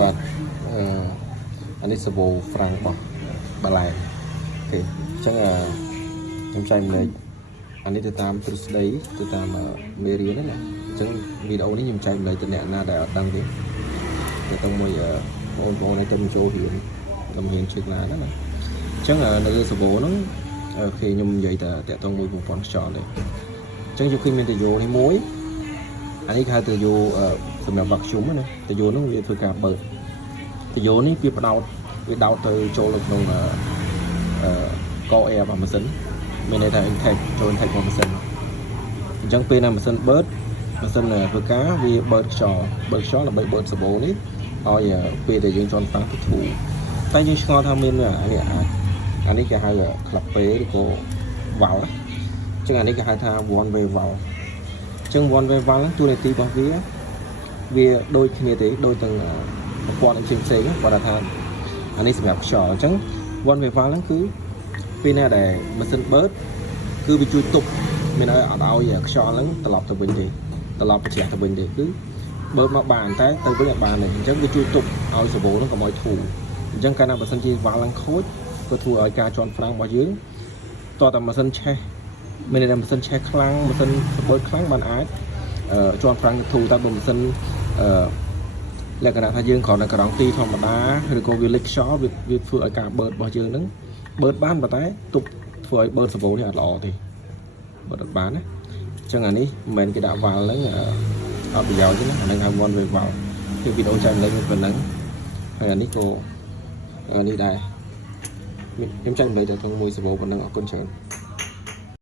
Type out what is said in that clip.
បាទអានេះសាប៊ូហ្វ្រាំងរបស់បាឡែនអូខេអញ្ចឹងខ្ញុំចែកម្លែកអានេះទៅតាមទ្រឹស្ដីទៅតាមមេរៀនណាអញ្ចឹងវីដេអូនេះខ្ញុំចែកម្លែកទៅអ្នកណាដែលអត់ដឹងទេទៅទៅមួយបងប្អូនឲ្យទៅចូលរៀនខ្ញុំរៀនជឿណាណាអញ្ចឹងនៅលើសាប៊ូហ្នឹងអូខេខ្ញុំនិយាយតែតាក់ទងមួយប្រព័ន្ធខ្យល់ទេអញ្ចឹងយកឃើញមានតាយោនេះមួយអានេះគេហៅតាយោសម្រាប់ vacuum ណាតាយោហ្នឹងវាធ្វើការបើកតាយោនេះវាបដោតវាដោតទៅចូលនៅក្នុងកអែរបស់ម៉ាស៊ីនមានន័យថា intake ចូល intake របស់ម៉ាស៊ីនអញ្ចឹងពេលណាម៉ាស៊ីនបើកម៉ាស៊ីនធ្វើការវាបើកខ្យល់ដើម្បីបើកសាប៊ូនេះឲ្យពេលដែលយើងចន់ហ្វ្រាំងទៅធូរតែយើងឆ្ងល់ថាមានអានេះគេហៅក្លាប់ពេឬក៏វ៉ាល់អញ្ចឹងអានេះគេហៅថា one way valve អញ្ចឹង one way valve តួនាទីរបស់វាដូចគ្នាទេដូចទាំងប្រព័ន្ធផ្សេងគាត់ថាអានេះសម្រាប់ខ្យល់អញ្ចឹង one way valve ហ្នឹងគឺពេលណាដែលម៉ាស៊ីនបើកគឺវាជួយទប់មានឲ្យអត់ឲ្យខ្យល់ហ្នឹងត្រឡប់ទៅវិញទេត្រឡប់ប្រជ្រះទៅវិញទេគឺបើកមកបានតែទៅវិញអត់បានទេអញ្ចឹងវាជួយទប់ឲ្យសាប៊ូហ្នឹងកុំឲ្យធូរអញ្ចឹងកាលណាបើសិនជាវ៉ាល់ឡើងខូចក៏ធ្វើឲ្យការជន់ហ្វ្រាំងរបស់យើងតតែម៉ាស៊ីនឆេះមានតែម៉ាស៊ីនឆេះខ្លាំងម៉ាស៊ីនបើកខ្លាំងបានអាចជន់ហ្វ្រាំងធូរតែបើម៉ាស៊ីនលក្ខណៈថាយើងគ្រាន់តែក្រងទីធម្មតាឬក៏វាលិចខ្យល់វាធ្វើឲ្យការបើករបស់យើងហ្នឹងបើកបានប៉ុន្តែទប់ធ្វើឲ្យបើកសាប៊ូនេះអត់ល្អទេបើកអត់បានណាអញ្ចឹងអានេះមិនមែនគេដាក់វ៉ាល់ហ្នឹងអត់ប្រយោជន៍ទេណាអាហ្នឹងហៅ one way valve គឺវីដេអូចែកម្លែកប៉ុណ្ណឹងហើយអានេះក៏អានេះដែរខ្ញុំចែកម្លែកទៅក្នុងមួយសាប៊ូប៉ុណ្ណឹងអរគុណច្រើន